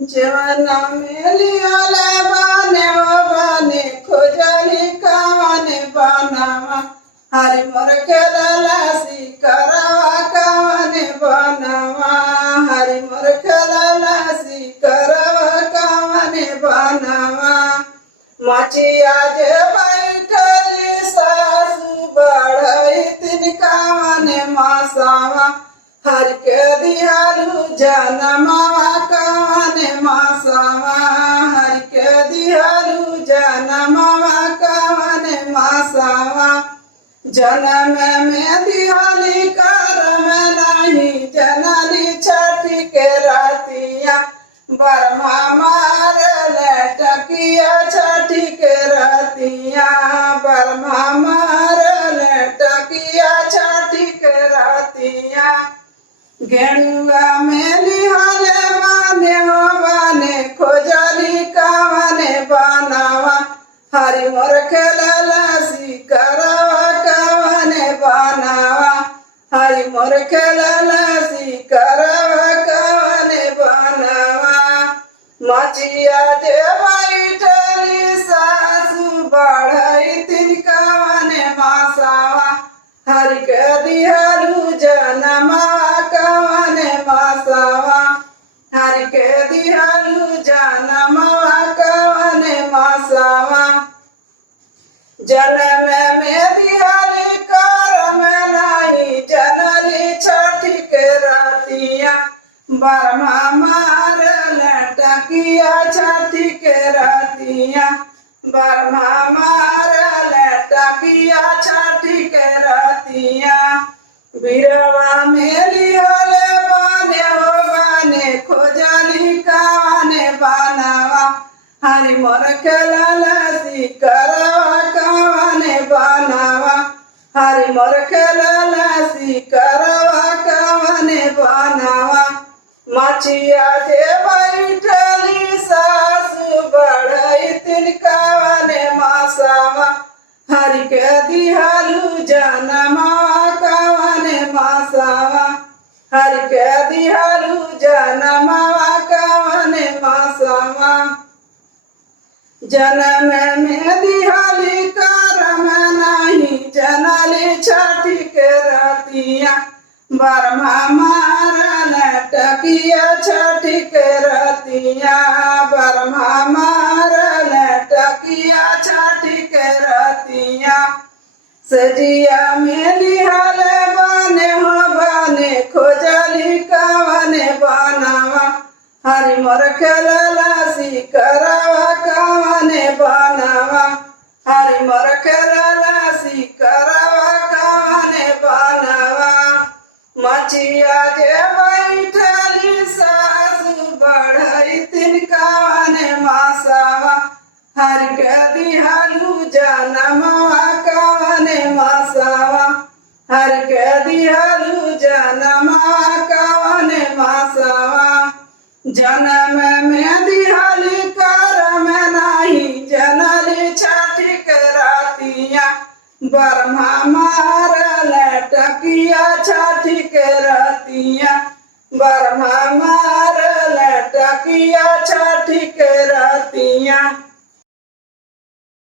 जवना में लियाले बाने ओ बाने खोजली कावने बनावा हरि मोर खेलला सिकरवा कावने बनावा हरि मोर खेलला सिकरवा कावने बनावा मचिया जे बैठली सासु बढ़ई तिन कावने मासावा हर के दिहालू जनमावा कावने मासावा हर के दिहालू जनमावा कावने मासावा जनम में दिहाली करम नहीं जननी छठी के रातिया बरमा मार लटकिया छठी के रातिया बरमा मार लटकिया छठी के रातिया गेरुआ में लिहाले बाने हो बाने खोजली कावने बनावा हरि मोर खेलला सिकरवा कावने बनावा हरि मोर खेलला सिकरवा कावने बनावा मचिया जे बैठली सासु बढ़ई तिन कावने मासावा हरि के दिहालू जनमावा कावने मासावा हरि के दिहालू जनमावा कावने मासावा जनम में दिहाली करम नहीं जनली छठी के रातिया बरमा मार लटकिया छठी के रातिया बरमा मार लटकिया छठी के रातिया बिरवा में लिहले बाने हो बाने खोजली कावने बनावा हरि मोर खेलला सिकरवा कावने बनावा हरि मोर खेलला सिकरवा कावने बनावा मचिया जे बैठली सासु बढ़ई तिन कावने मासावा हरि के दिहालू जनमावा कावने मासावा हरि के दिहालू जनमावा कावने मासावा जनम में दिहाली करम नहीं जनली छठी के रातिया बरमा मार लटकिया छठी के रातिया बरमा मार लटकिया छठी के रातिया सजिया में लिहाले बाने हो बाने खोजली कावने बनावा हरि मोर खेलला सिकरवा कावने बनावा हरि मोर खेलला सिकरवा कावने बनावा मचिया जे बैठली सासु बढ़ई तिन कावने मासावा हरि के दिहालू जनमावा कावने मासावा हरि के दिहालू जनमावा कावने मासावा जनम में दिहाली करम नहीं जनली छठी के रातिया बरमा मार लटकिया छठी के रातिया बरमा मार लटकिया छठी के रातिया।